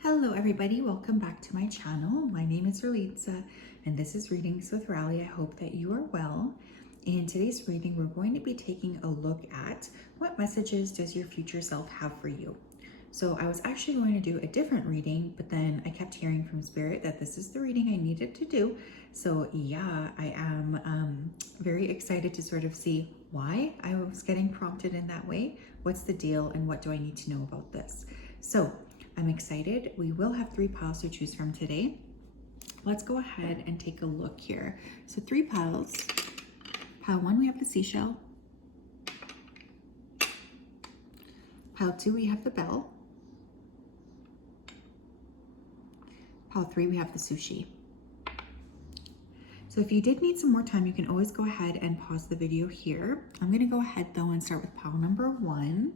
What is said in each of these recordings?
Hello everybody, welcome back to my channel. My name is Rali and this is Readings with Rali. I hope that you are well. In today's reading, we're going to be taking a look at what messages does your future self have for you. So I was actually going to do a different reading, but then I kept hearing from Spirit that this is the reading I needed to do. So yeah, I am very excited to sort of see why I was getting prompted in that way. What's the deal and what do I need to know about this? So I'm excited. We will have 3 piles to choose from today. Let's go ahead and take a look here. So 3 piles. Pile 1, we have the seashell. Pile 2, we have the bell. Pile 3, we have the sushi. So if you did need some more time, you can always go ahead and pause the video here. I'm going to go ahead though and start with pile number 1.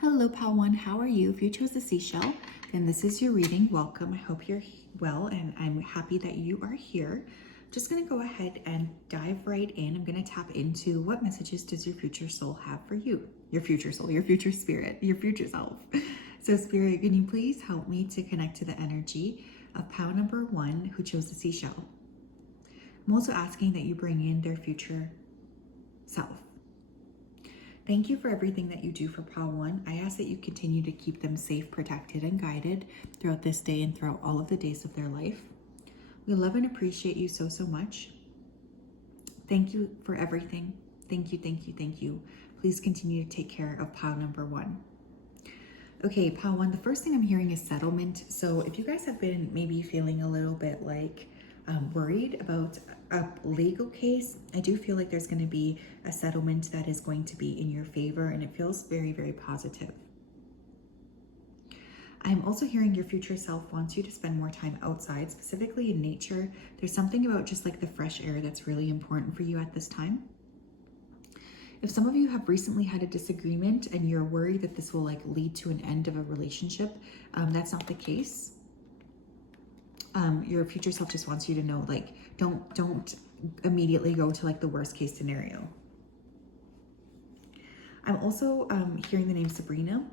Hello, pile 1. How are you? If you chose the seashell, then this is your reading. Welcome. I hope you're well, and I'm happy that you are here. Just going to go ahead and dive right in. I'm going to tap into what messages does your future soul have for you? Your future soul, your future spirit, your future self. So Spirit, can you please help me to connect to the energy of pile number 1 who chose the seashell? I'm also asking that you bring in their future self. Thank you for everything that you do for pile 1. I ask that you continue to keep them safe, protected, and guided throughout this day and throughout all of the days of their life. We love and appreciate you so much. Thank you for everything. Thank you, thank you, thank you. Please continue to take care of pile number 1. Okay, pile 1, the first thing I'm hearing is settlement. So if you guys have been maybe feeling a little bit like worried about a legal case, I do feel like there's going to be a settlement that is going to be in your favor, and it feels very, very positive. I'm also hearing your future self wants you to spend more time outside, specifically in nature. There's something about just like the fresh air that's really important for you at this time. If some of you have recently had a disagreement and you're worried that this will like lead to an end of a relationship, that's not the case. Your future self just wants you to know, like, don't immediately go to like the worst case scenario. I'm also hearing the name Sabrina.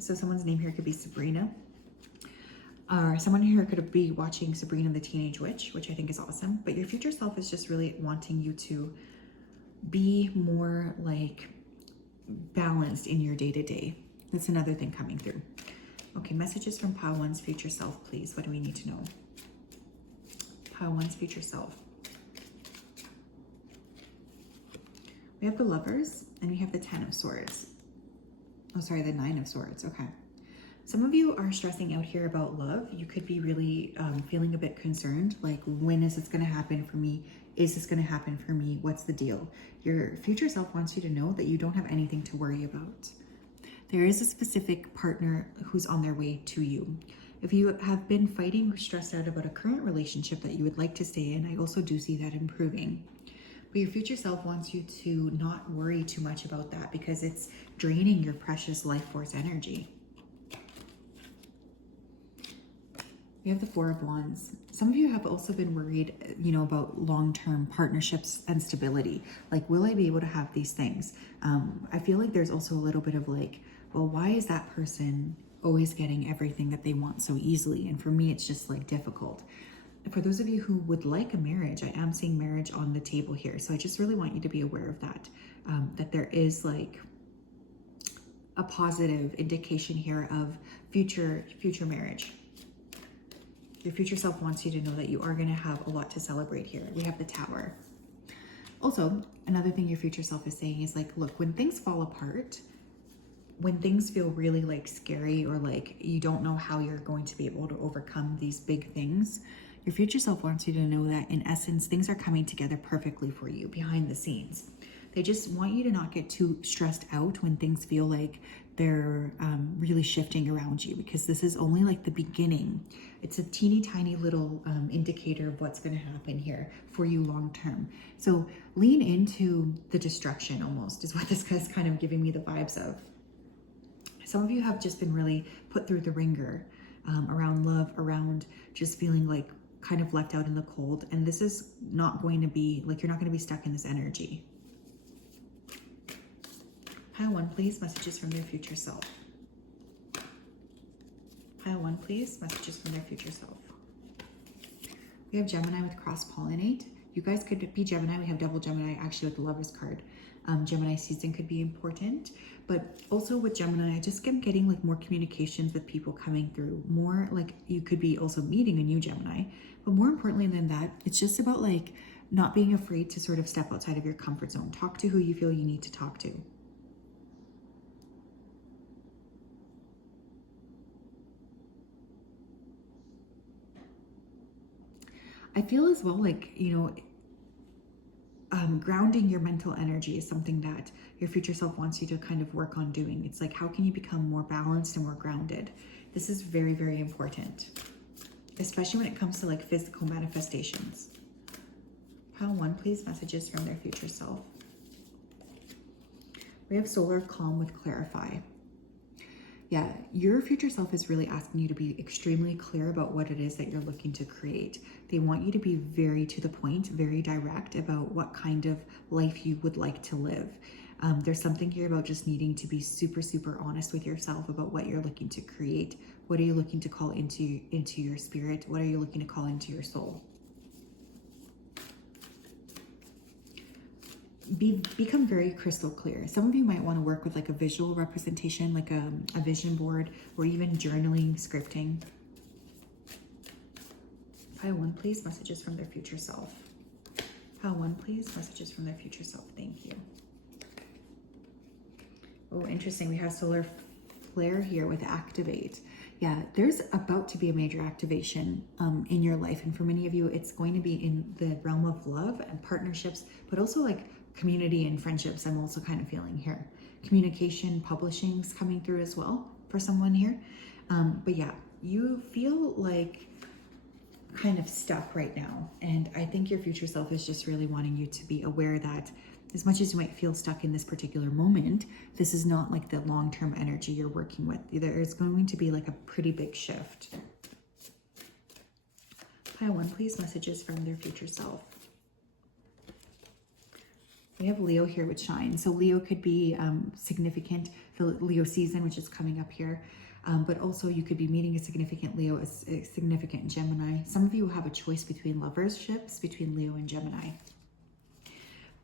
So someone's name here could be Sabrina. Or someone here could be watching Sabrina the Teenage Witch, which I think is awesome. But your future self is just really wanting you to be more like balanced in your day-to-day. That's another thing coming through. Okay, messages from pile 1's future self, please. What do we need to know? Pile 1's future self. We have the Lovers and we have the 10 of Swords. Oh, sorry, the 9 of Swords. Okay. Some of you are stressing out here about love. You could be really feeling a bit concerned. Like, when is this going to happen for me? Is this going to happen for me? What's the deal? Your future self wants you to know that you don't have anything to worry about. There is a specific partner who's on their way to you. If you have been fighting or stressed out about a current relationship that you would like to stay in, I also do see that improving. But your future self wants you to not worry too much about that because it's draining your precious life force energy. We have the 4 of Wands. Some of you have also been worried, about long-term partnerships and stability. Like, will I be able to have these things? I feel like there's also a little bit of like, well, why is that person always getting everything that they want so easily? And for me, it's just like difficult. For those of you who would like a marriage, I am seeing marriage on the table here. So I just really want you to be aware of that, that there is like a positive indication here of future marriage. Your future self wants you to know that you are going to have a lot to celebrate here. We have the Tower. Also, another thing your future self is saying is like, look, when things fall apart, when things feel really like scary or like you don't know how you're going to be able to overcome these big things, your future self wants you to know that in essence, things are coming together perfectly for you behind the scenes. They just want you to not get too stressed out when things feel like they're really shifting around you, because this is only like the beginning. It's a teeny tiny little indicator of what's going to happen here for you long term. So lean into the destruction almost is what this guy's kind of giving me the vibes of. Some of you have just been really put through the ringer around love, around just feeling like kind of left out in the cold. And this is not going to be like, you're not going to be stuck in this energy. Pile 1, please. Messages from their future self. Pile 1, please. Messages from their future self. We have Gemini with cross-pollinate. You guys could be Gemini. We have double Gemini actually with the Lover's card. Gemini season could be important, but also with Gemini, I just am getting like more communications with people coming through. More like you could be also meeting a new Gemini, but more importantly than that, it's just about like not being afraid to sort of step outside of your comfort zone. Talk to who you feel you need to talk to. I feel as well like, you know, grounding your mental energy is something that your future self wants you to kind of work on doing. It's like, how can you become more balanced and more grounded? This is very, very important, especially when it comes to like physical manifestations. Pile 1, please. Messages from their future self. We have solar calm with clarify. Yeah, your future self is really asking you to be extremely clear about what it is that you're looking to create. They want you to be very to the point, very direct about what kind of life you would like to live. There's something here about just needing to be super, super honest with yourself about what you're looking to create. What are you looking to call into your spirit? What are you looking to call into your soul? Become very crystal clear. Some of you might want to work with like a visual representation, like a vision board, or even journaling, scripting. Pile 1, please. Messages from their future self. Pile 1, please. Messages from their future self. Thank you. Oh, interesting. We have solar flare here with activate. Yeah, there's about to be a major activation in your life. And for many of you, it's going to be in the realm of love and partnerships, but also like community and friendships. I'm also kind of feeling here. Communication, publishing's coming through as well for someone here. But yeah, you feel like kind of stuck right now. And I think your future self is just really wanting you to be aware that as much as you might feel stuck in this particular moment, this is not like the long-term energy you're working with. There is going to be like a pretty big shift. Pile 1, please. Messages from their future self. We have Leo here with shine. So Leo could be significant, the Leo season, which is coming up here. But also you could be meeting a significant Leo, a significant Gemini. Some of you have a choice between loverships, between Leo and Gemini.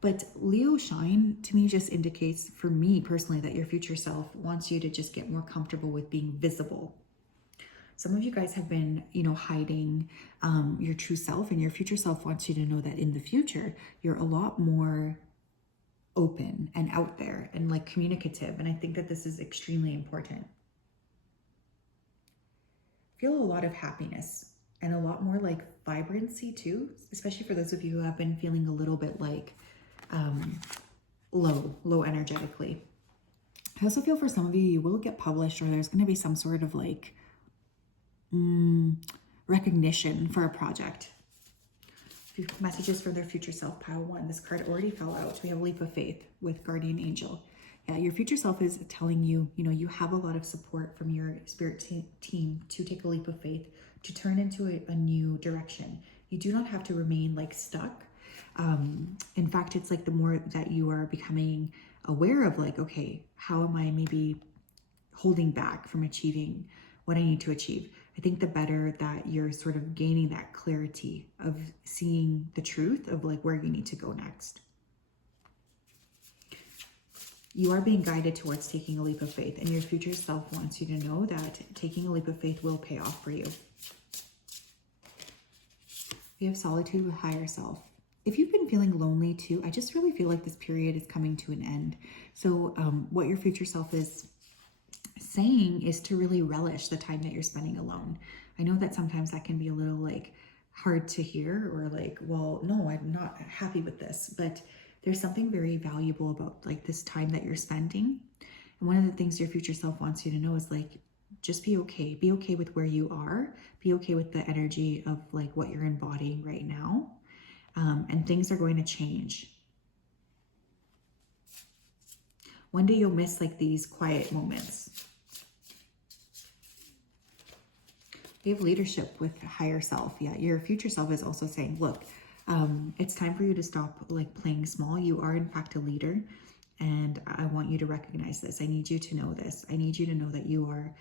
But Leo shine to me just indicates, for me personally, that your future self wants you to just get more comfortable with being visible. Some of you guys have been, you know, hiding your true self, and your future self wants you to know that in the future, you're a lot more open and out there and like communicative. And I think that this is extremely important. Feel a lot of happiness and a lot more like vibrancy too, especially for those of you who have been feeling a little bit like low energetically. I also feel for some of you, you will get published, or there's going to be some sort of like recognition for a project. Messages for their future self, pile 1. This card already fell out. We have leap of faith with guardian angel. Yeah, your future self is telling you, you know, you have a lot of support from your spirit team to take a leap of faith, to turn into a new direction. You do not have to remain like stuck. In fact, it's like the more that you are becoming aware of like, okay, how am I maybe holding back from achieving what I need to achieve? I think the better that you're sort of gaining that clarity of seeing the truth of like where you need to go next. You are being guided towards taking a leap of faith, and your future self wants you to know that taking a leap of faith will pay off for you. We have solitude with higher self. If you've been feeling lonely too, I just really feel like this period is coming to an end. So what your future self is saying is to really relish the time that you're spending alone. I know that sometimes that can be a little like hard to hear, or like, well, no, I'm not happy with this, but there's something very valuable about like this time that you're spending. And one of the things your future self wants you to know is like, just be okay. Be okay with where you are. Be okay with the energy of like what you're embodying right now. And things are going to change. One day you'll miss like these quiet moments. We have leadership with higher self. Yeah, your future self is also saying, look, it's time for you to stop like playing small. You are in fact a leader, and I want want you to recognize this. I need you to know this. I need you to know that you are,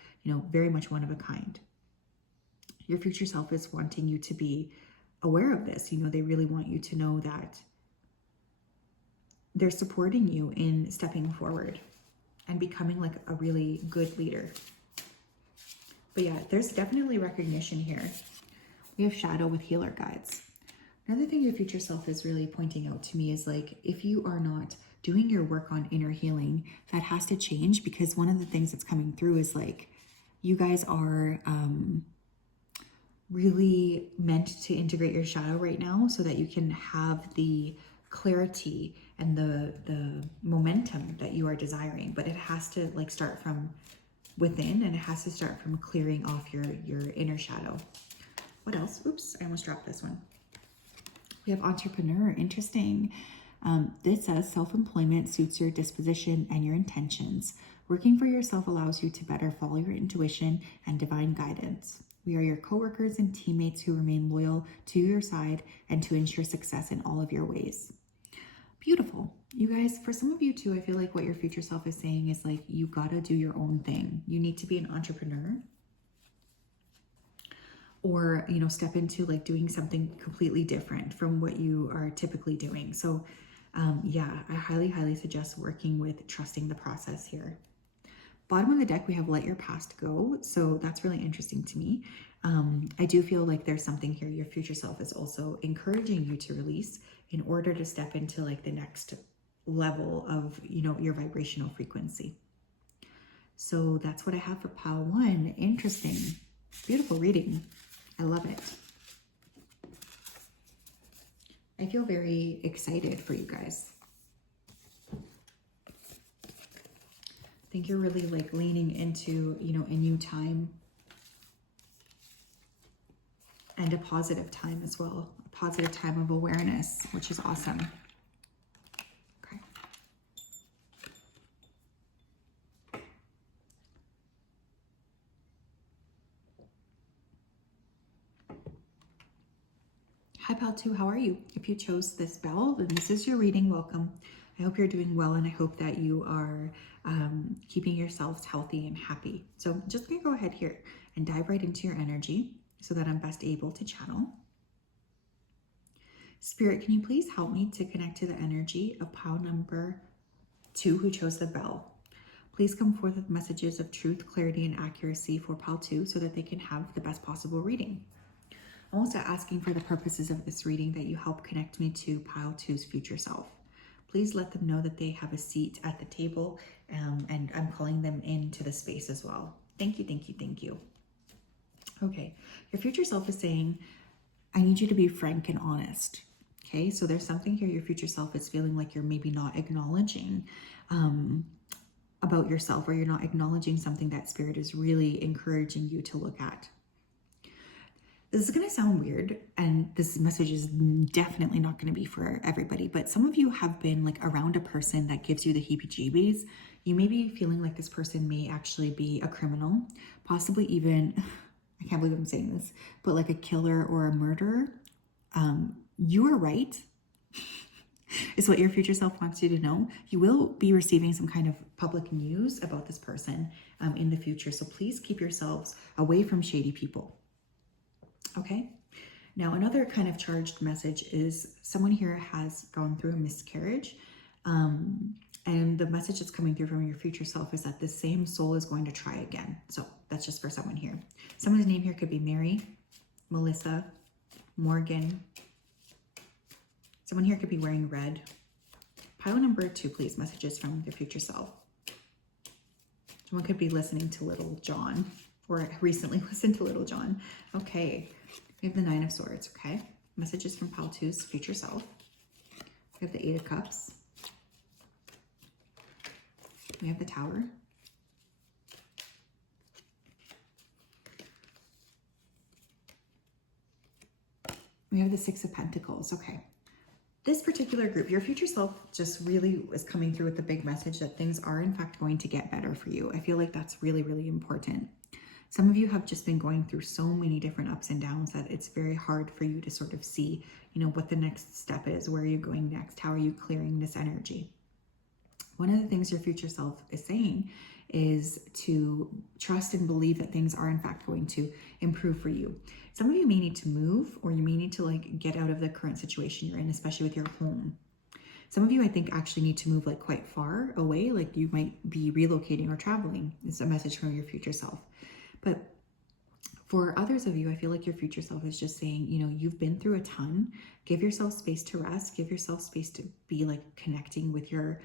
very much one of a kind. Your future self is wanting you to be aware of this. They really want you to know that they're supporting you in stepping forward and becoming like a really good leader. But yeah, there's definitely recognition here. We have shadow with healer guides. Another thing your future self is really pointing out to me is like, if you are not doing your work on inner healing, that has to change, because one of the things that's coming through is like, you guys are really meant to integrate your shadow right now so that you can have the clarity and the momentum that you are desiring. But it has to like start from within, and it has to start from clearing off your inner shadow. What else? Oops, I almost dropped this one. We have entrepreneur. Interesting. This says self-employment suits your disposition and your intentions. Working for yourself allows you to better follow your intuition and divine guidance. We are your coworkers and teammates who remain loyal to your side and to ensure success in all of your ways. Beautiful. You guys, for some of you too, I feel like what your future self is saying is like, you gotta do your own thing. You need to be an entrepreneur, or, step into like doing something completely different from what you are typically doing. So yeah, I highly, highly suggest working with trusting the process here. Bottom of the deck, we have let your past go. So that's really interesting to me. I do feel like there's something here your future self is also encouraging you to release in order to step into like the next level of, your vibrational frequency. So that's what I have for pile 1. Interesting. Beautiful reading. I love it. I feel very excited for you guys. I think you're really like leaning into, a new time and a positive time as well. A positive time of awareness, which is awesome. Okay. Hi, pal 2, how are you? If you chose this bell, then this is your reading. Welcome. I hope you're doing well, and I hope that you are keeping yourselves healthy and happy. So I'm just gonna go ahead here and dive right into your energy so that I'm best able to channel. Spirit, can you please help me to connect to the energy of pile number 2 who chose the bell? Please come forth with messages of truth, clarity, and accuracy for pile 2 so that they can have the best possible reading. I'm also asking for the purposes of this reading that you help connect me to pile 2's future self. Please let them know that they have a seat at the table, and I'm calling them into the space as well. Thank you, thank you, thank you. Okay, your future self is saying, I need you to be frank and honest. Okay, so there's something here your future self is feeling like you're maybe not acknowledging about yourself, or you're not acknowledging something that Spirit is really encouraging you to look at. This is going to sound weird, and this message is definitely not going to be for everybody, but some of you have been like around a person that gives you the heebie-jeebies. You may be feeling like this person may actually be a criminal, possibly even, I can't believe I'm saying this, but like a killer or a murderer. You are right, is what your future self wants you to know. You will be receiving some kind of public news about this person in the future, so please keep yourselves away from shady people. Okay, now another kind of charged message is someone here has gone through a miscarriage, and the message that's coming through from your future self is that the same soul is going to try again. So that's just for someone here. Someone's name here could be Mary, Melissa, Morgan. Someone here could be wearing red. Pile number 2, please. Messages from your future self. Someone could be listening to Little John, or recently listened to Little John. Okay, we have the 9 of Swords, okay? Messages from pile 2's future self. We have the 8 of Cups. We have the Tower. We have the 6 of Pentacles, okay. This particular group, your future self just really is coming through with the big message that things are in fact going to get better for you. I feel like that's really, really important. Some of you have just been going through so many different ups and downs that it's very hard for you to sort of see, what the next step is. Where are you going next? How are you clearing this energy? One of the things your future self is saying is to trust and believe that things are in fact going to improve for you. Some of you may need to move, or you may need to like get out of the current situation you're in, especially with your home. Some of you, I think, actually need to move like quite far away, like you might be relocating or traveling. It's a message from your future self. But for others of you, I feel like your future self is just saying, you know, you've been through a ton. Give yourself space to rest. Give yourself space to be like connecting with your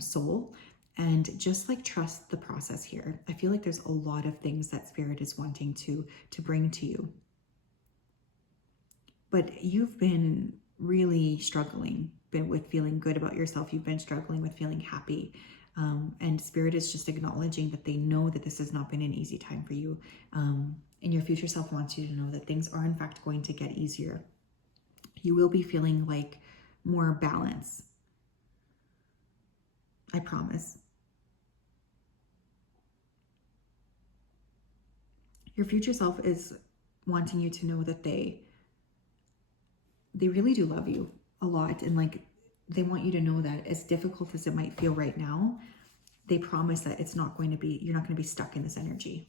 soul, and just like trust the process here. I feel like there's a lot of things that Spirit is wanting to bring to you. But you've been really struggling with feeling good about yourself. You've been struggling with feeling happy. And Spirit is just acknowledging that they know that this has not been an easy time for you. And your future self wants you to know that things are in fact going to get easier. You will be feeling like more balance. I promise. Your future self is wanting you to know that they really do love you a lot, and like they want you to know that as difficult as it might feel right now, they promise that it's not going to be, you're not going to be stuck in this energy.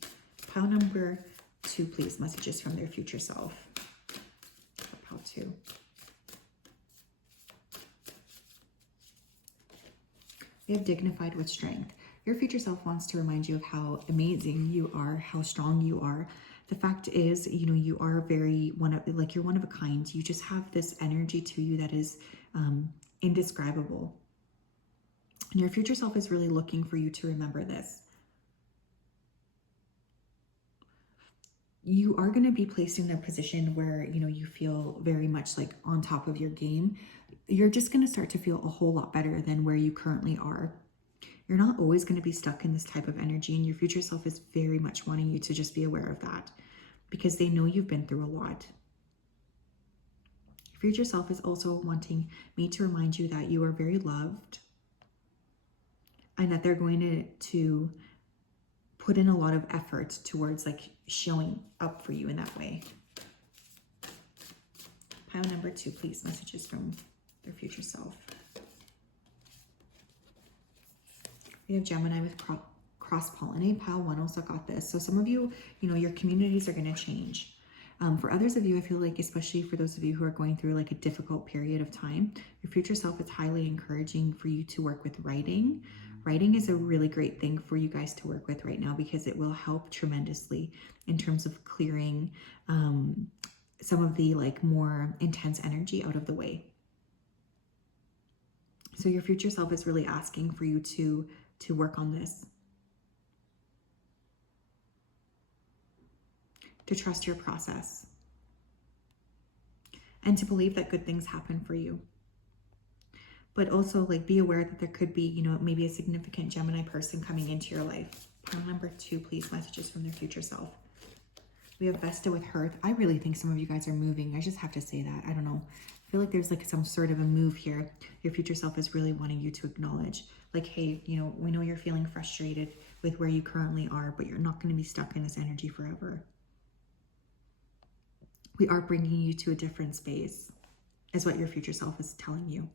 Pile number 2, please. Messages from their future self. Pile 2. We have dignified with strength. Your future self wants to remind you of how amazing you are, how strong you are. The fact is, you know, you are you're one of a kind. You just have this energy to you that is indescribable. And your future self is really looking for you to remember this. You are going to be placed in a position where, you know, you feel very much like on top of your game. You're just going to start to feel a whole lot better than where you currently are. You're not always going to be stuck in this type of energy, and your future self is very much wanting you to just be aware of that, because they know you've been through a lot. Your future self is also wanting me to remind you that you are very loved, and that they're going to put in a lot of effort towards like showing up for you in that way. Pile number 2, please. Messages from their future self. We have Gemini with cross-pollinate. Pile 1 also got this. So some of you, you know, your communities are going to change. For others of you, I feel like, especially for those of you who are going through like a difficult period of time, your future self is highly encouraging for you to work with writing. Writing is a really great thing for you guys to work with right now, because it will help tremendously in terms of clearing some of the like more intense energy out of the way. So your future self is really asking for you to work on this, to trust your process, and to believe that good things happen for you. But also like be aware that there could be, you know, maybe a significant Gemini person coming into your life. Pile number 2, please. Messages from their future self. We have Vesta with Hearth. I really think some of you guys are moving. I just have to say that. I don't know. I feel like there's like some sort of a move here. Your future self is really wanting you to acknowledge, like, hey, you know, we know you're feeling frustrated with where you currently are, but you're not going to be stuck in this energy forever. We are bringing you to a different space, is what your future self is telling you.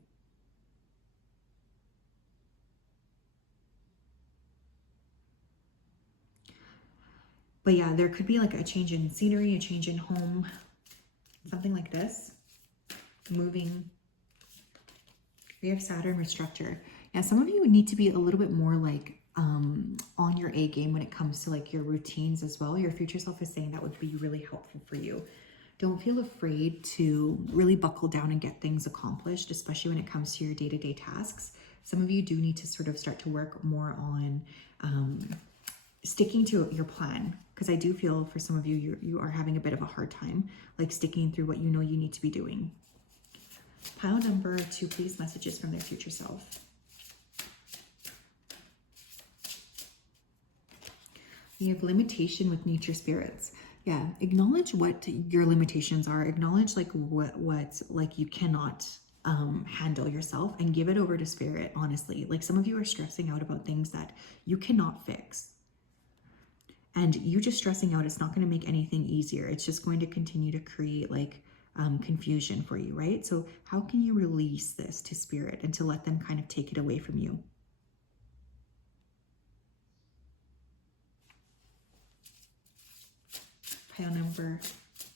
But yeah, there could be like a change in scenery, a change in home, something like this. Moving. We have Saturn with structure. Yeah, some of you need to be a little bit more like on your A game when it comes to like your routines as well. Your future self is saying that would be really helpful for you. Don't feel afraid to really buckle down and get things accomplished, especially when it comes to your day-to-day tasks. Some of you do need to sort of start to work more on sticking to your plan, because I do feel for some of you, you are having a bit of a hard time like sticking through what you know you need to be doing. Pile number 2, please. Messages from their future self. We have limitation with nature spirits. Yeah, acknowledge what your limitations are. Acknowledge like what like you cannot handle yourself, and give it over to spirit, honestly. Like some of you are stressing out about things that you cannot fix. And you just stressing out, it's not going to make anything easier. It's just going to continue to create like confusion for you, right? So how can you release this to spirit and to let them kind of take it away from you? Pile number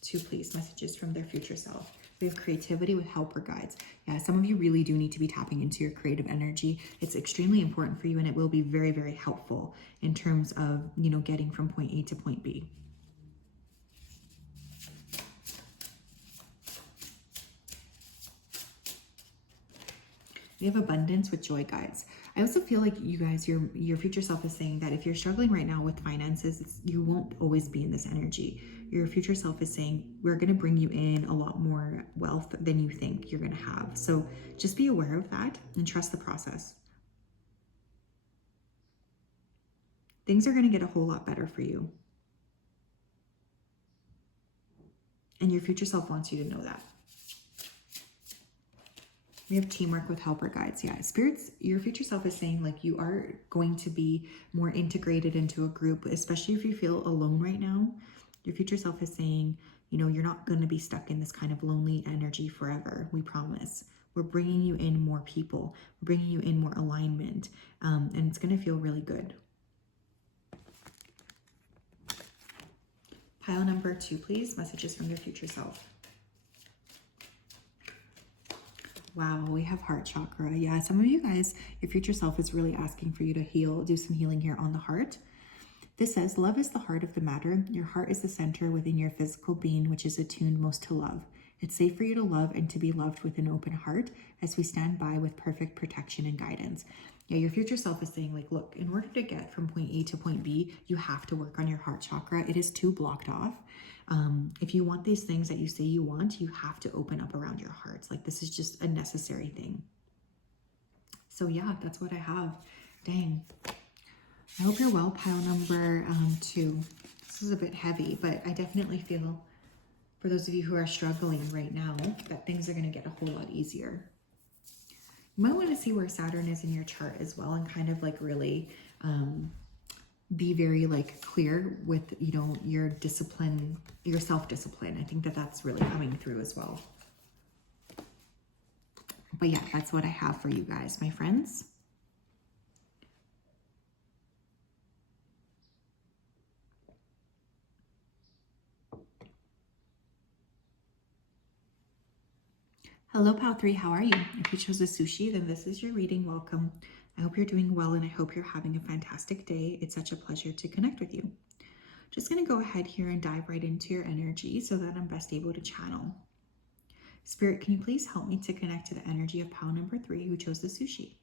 2, please. Messages from their future self. We have creativity with helper guides. Yeah, some of you really do need to be tapping into your creative energy. It's extremely important for you, and it will be very, very helpful in terms of, you know, getting from point A to point B. We have abundance with joy guides. I also feel like you guys, your future self is saying that if you're struggling right now with finances, you won't always be in this energy. Your future self is saying, we're going to bring you in a lot more wealth than you think you're going to have. So just be aware of that and trust the process. Things are going to get a whole lot better for you. And your future self wants you to know that. We have teamwork with helper guides. Yeah, spirits, your future self is saying like you are going to be more integrated into a group, especially if you feel alone right now. Your future self is saying, you know, you're not going to be stuck in this kind of lonely energy forever. We promise. We're bringing you in more people. We're bringing you in more alignment. And it's going to feel really good. Pile number 2, please. Messages from your future self. Wow, we have heart chakra. Yeah, some of you guys, your future self is really asking for you to heal, do some healing here on the heart. This says, love is the heart of the matter. Your heart is the center within your physical being, which is attuned most to love. It's safe for you to love and to be loved with an open heart as we stand by with perfect protection and guidance. Yeah, your future self is saying like, look, in order to get from point A to point B, you have to work on your heart chakra. It is too blocked off. If you want these things that you say you want, you have to open up around your hearts. Like this is just a necessary thing. So yeah, that's what I have. Dang. I hope you're well, pile number 2. This is a bit heavy, but I definitely feel for those of you who are struggling right now that things are going to get a whole lot easier. You might want to see where Saturn is in your chart as well and kind of like really be very like clear with, you know, your discipline, your self-discipline. I think that that's really coming through as well. But yeah, that's what I have for you guys, my friends. Hello, Pal 3, how are you? If you chose a sushi, then this is your reading. Welcome. I hope you're doing well and I hope you're having a fantastic day. It's such a pleasure to connect with you. Just going to go ahead here and dive right into your energy so that I'm best able to channel. Spirit, can you please help me to connect to the energy of Pal number 3 who chose the sushi?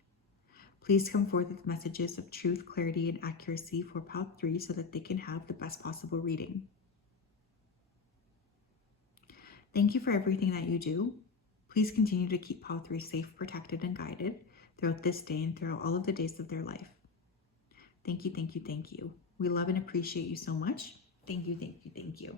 Please come forth with messages of truth, clarity, and accuracy for Pal 3 so that they can have the best possible reading. Thank you for everything that you do. Please continue to keep Pal 3 safe, protected, and guided throughout this day and throughout all of the days of their life. Thank you, thank you, thank you. We love and appreciate you so much. Thank you, thank you, thank you.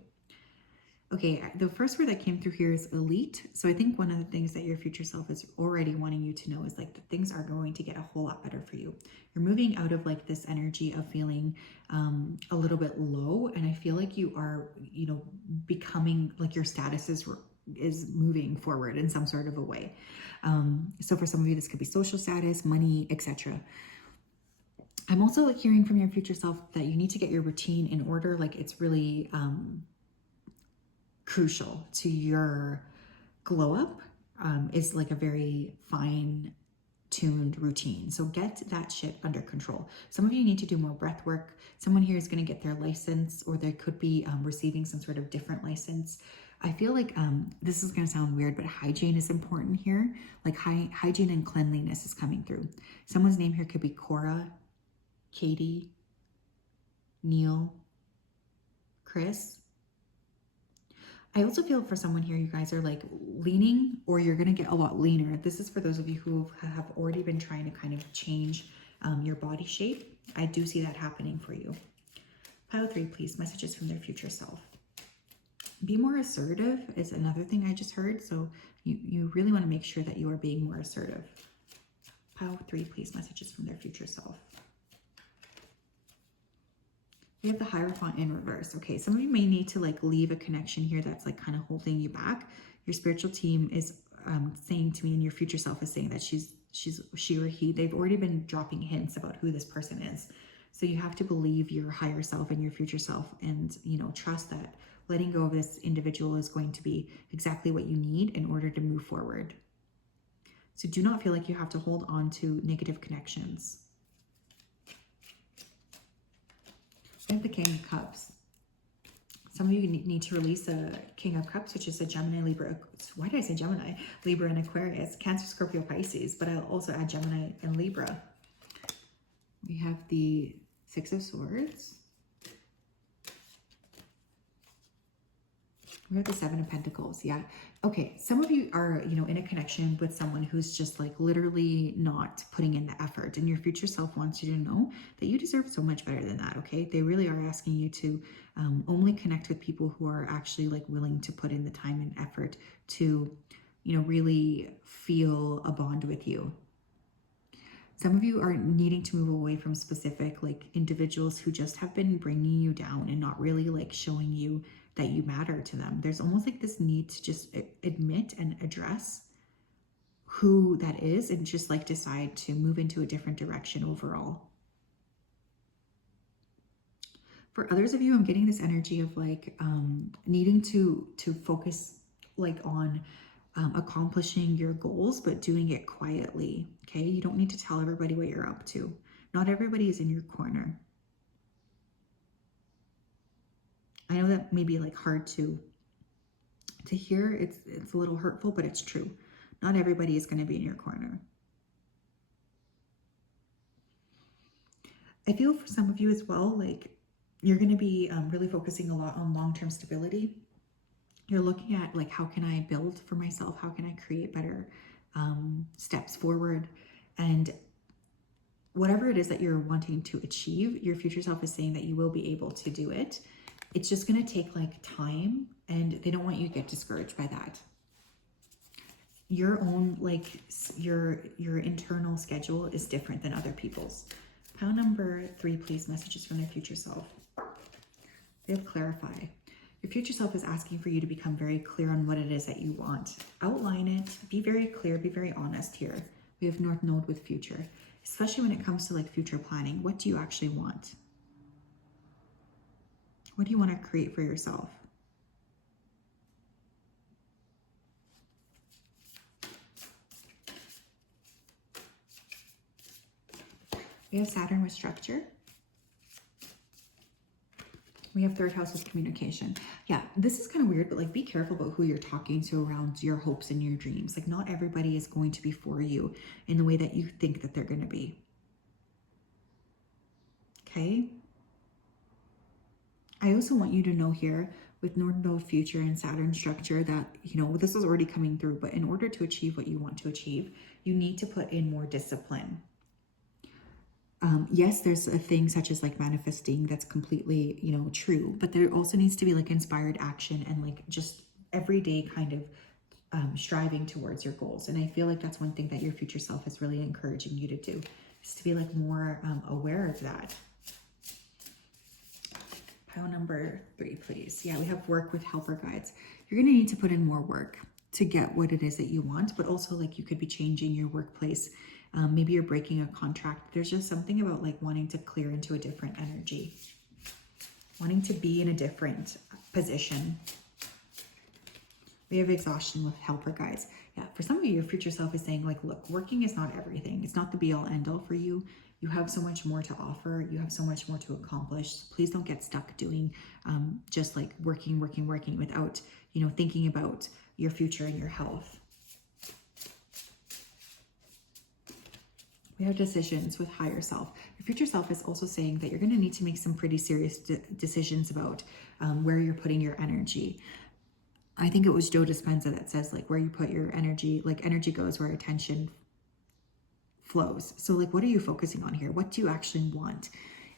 Okay, the first word that came through here is elite. So I think one of the things that your future self is already wanting you to know is like that things are going to get a whole lot better for you. You're moving out of like this energy of feeling a little bit low. And I feel like you are, you know, becoming like your status is moving forward in some sort of a way. So for some of you, this could be social status, money, etc. I'm also like hearing from your future self that you need to get your routine in order. Like it's really crucial to your glow up, is like a very fine tuned routine. So get that shit under control. Some of you need to do more breath work. Someone here is going to get their license, or they could be receiving some sort of different license. I feel like this is going to sound weird, but hygiene is important here. Like hygiene and cleanliness is coming through. Someone's name here could be Cora, Katie, Neil, Chris. I also feel for someone here, you guys are like leaning, or you're going to get a lot leaner. This is for those of you who have already been trying to kind of change your body shape. I do see that happening for you. Pile 3, please. Messages from their future self. Be more assertive is another thing I just heard. So you really want to make sure that you are being more assertive. Pile 3, please. Messages from their future self. We have the Hierophant in reverse. Okay, some of you may need to like leave a connection here that's like kind of holding you back. Your spiritual team is saying to me, and your future self is saying that she or he, they've already been dropping hints about who this person is. So you have to believe your higher self and your future self, and, you know, trust that letting go of this individual is going to be exactly what you need in order to move forward. So do not feel like you have to hold on to negative connections. I have the King of Cups. Some of you need to release a King of Cups, which is a Gemini, Libra. Why did I say Gemini? Libra and Aquarius, Cancer, Scorpio, Pisces, but I'll also add Gemini and Libra. We have the Six of Swords. We have the Seven of Pentacles. Yeah. Okay. Some of you are, you know, in a connection with someone who's just like literally not putting in the effort, and your future self wants you to know that you deserve so much better than that. Okay. They really are asking you to only connect with people who are actually like willing to put in the time and effort to, you know, really feel a bond with you. Some of you are needing to move away from specific like individuals who just have been bringing you down and not really like showing you that you matter to them. There's almost like this need to just admit and address who that is and just like decide to move into a different direction overall. For others of you, I'm getting this energy of like needing to focus like on accomplishing your goals, but doing it quietly. Okay. You don't need to tell everybody what you're up to. Not everybody is in your corner. I know that may be like hard to hear. It's a little hurtful, but it's true. Not everybody is going to be in your corner. I feel for some of you as well, like you're going to be really focusing a lot on long-term stability. You're looking at like, how can I build for myself? How can I create better steps forward? And whatever it is that you're wanting to achieve, your future self is saying that you will be able to do it. It's just going to take like time, and they don't want you to get discouraged by that. Your own, like your internal schedule is different than other people's. Pile number 3, please. Messages from their future self. They have clarify. Your future self is asking for you to become very clear on what it is that you want. Outline it. Be very clear. Be very honest here. We have North Node with future, especially when it comes to like future planning. What do you actually want? What do you want to create for yourself? We have Saturn with structure. We have 3rd house with communication. Yeah, this is kind of weird, but like be careful about who you're talking to around your hopes and your dreams. Like not everybody is going to be for you in the way that you think that they're going to be. Okay? I also want you to know here with North Node future and Saturn structure that, you know, this is already coming through, but in order to achieve what you want to achieve, you need to put in more discipline. Yes, there's a thing such as like manifesting that's completely, you know, true, but there also needs to be like inspired action and like just everyday kind of striving towards your goals. And I feel like that's one thing that your future self is really encouraging you to do, is to be like more aware of that. Pile number 3, please. Yeah, we have work with helper guides. You're going to need to put in more work to get what it is that you want, but also like you could be changing your workplace. Maybe you're breaking a contract. There's just something about like wanting to clear into a different energy, wanting to be in a different position. We have exhaustion with helper guides. Yeah, for some of you, your future self is saying like, look, working is not everything. It's not the be all end all for you. You have so much more to offer. You have so much more to accomplish. Please don't get stuck doing just like working without, you know, thinking about your future and your health. We have decisions with higher self. Your future self is also saying that you're going to need to make some pretty serious decisions about where you're putting your energy. I think it was Joe Dispenza that says like where you put your energy, like energy goes where attention flows. So like, what are you focusing on here? What do you actually want?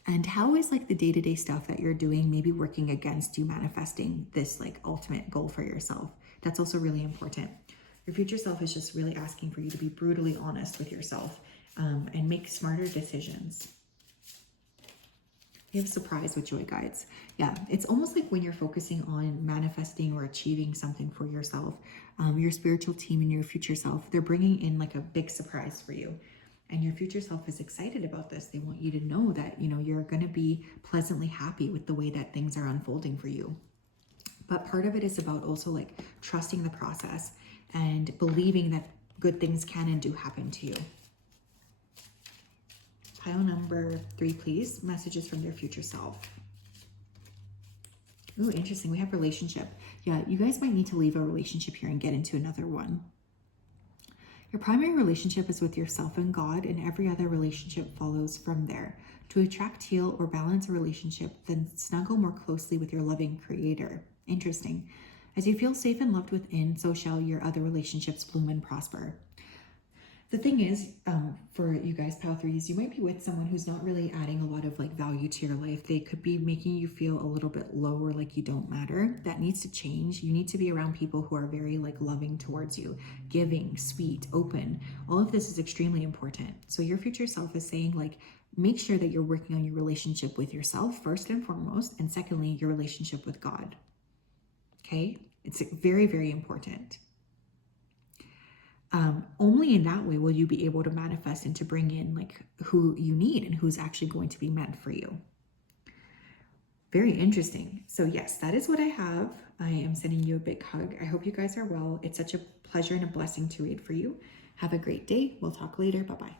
And how is like the day-to-day stuff that you're doing maybe working against you manifesting this like ultimate goal for yourself? That's also really important. Your future self is just really asking for you to be brutally honest with yourself and make smarter decisions. You have surprise with joy guides. Yeah, it's almost like when you're focusing on manifesting or achieving something for yourself, your spiritual team and your future self, they're bringing in like a big surprise for you. And your future self is excited about this. They want you to know that, you know, you're going to be pleasantly happy with the way that things are unfolding for you. But part of it is about also like trusting the process and believing that good things can and do happen to you. Pile number 3, please. Messages from their future self. Ooh, interesting. We have relationship. Yeah, you guys might need to leave a relationship here and get into another one. Your primary relationship is with yourself and God, and every other relationship follows from there. To attract, heal, or balance a relationship, then snuggle more closely with your loving Creator. Interesting. As you feel safe and loved within, so shall your other relationships bloom and prosper. The thing is, for you guys, pile 3s, you might be with someone who's not really adding a lot of like value to your life. They could be making you feel a little bit low or like you don't matter. That needs to change. You need to be around people who are very like loving towards you, giving, sweet, open. All of this is extremely important. So your future self is saying like, make sure that you're working on your relationship with yourself first and foremost, and secondly, your relationship with God. Okay? It's very, very important. Only in that way will you be able to manifest and to bring in like who you need and who's actually going to be meant for you. Very interesting. So yes, that is what I have. I am sending you a big hug. I hope you guys are well. It's such a pleasure and a blessing to read for you. Have a great day. We'll talk later. Bye-bye.